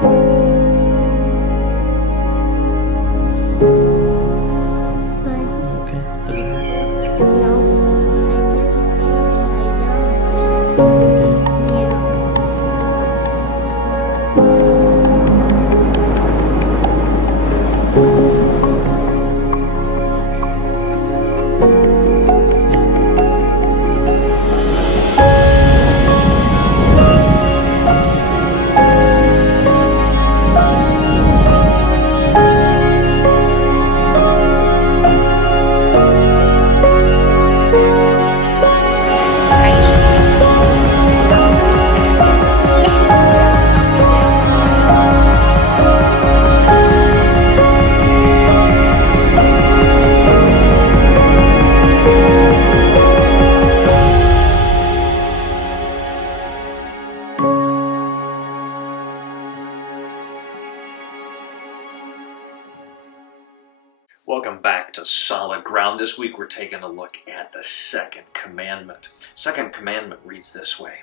Okay, does it hurt? No, I didn't feel it like that. Okay. Yeah. Welcome back to Solid Ground. This week we're taking a look at the second commandment. Second commandment reads this way: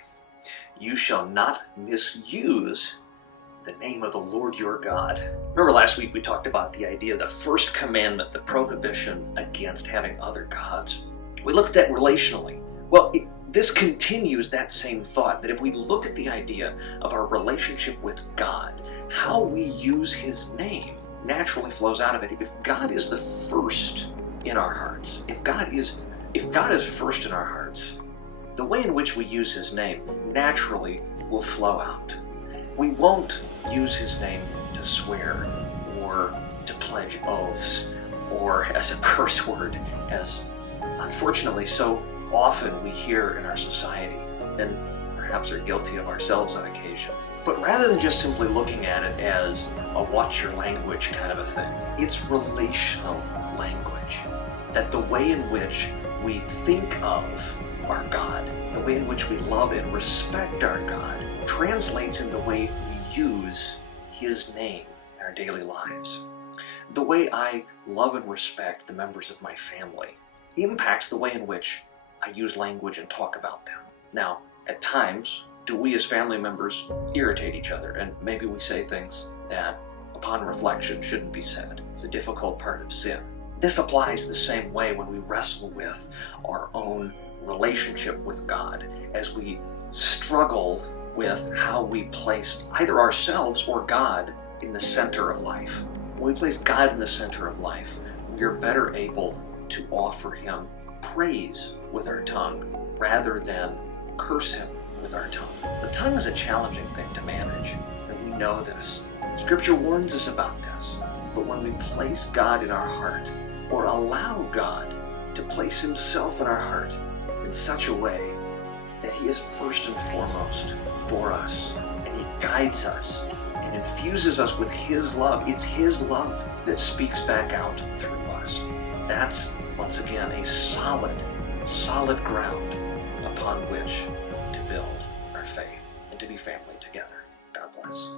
You shall not misuse the name of the Lord your God. Remember last week we talked about the idea of the first commandment, the prohibition against having other gods. We looked at that relationally. Well, this continues that same thought, that if we look at the idea of our relationship with God, how we use His name naturally flows out of it. If God is the first in our hearts, if God is first in our hearts, the way in which we use His name naturally will flow out. We won't use His name to swear or to pledge oaths or as a curse word, as unfortunately so often we hear in our society, and perhaps are guilty of ourselves on occasion. But rather than just simply looking at it as a watch your language kind of a thing, it's relational language. That the way in which we think of our God, the way in which we love and respect our God, translates in the way we use His name in our daily lives. The way I love and respect the members of my family impacts the way in which I use language and talk about them. Now, at times, do we as family members irritate each other, and maybe we say things that, upon reflection, shouldn't be said. It's a difficult part of sin. This applies the same way when we wrestle with our own relationship with God, as we struggle with how we place either ourselves or God in the center of life. When we place God in the center of life, we are better able to offer Him praise with our tongue rather than curse Him with our tongue. The tongue is a challenging thing to manage, and we know this. Scripture warns us about this. But when we place God in our heart, or allow God to place Himself in our heart in such a way that He is first and foremost for us, and He guides us and infuses us with His love, it's His love that speaks back out through us. That's, once again, a solid ground upon which to build our faith and to be family together. God bless.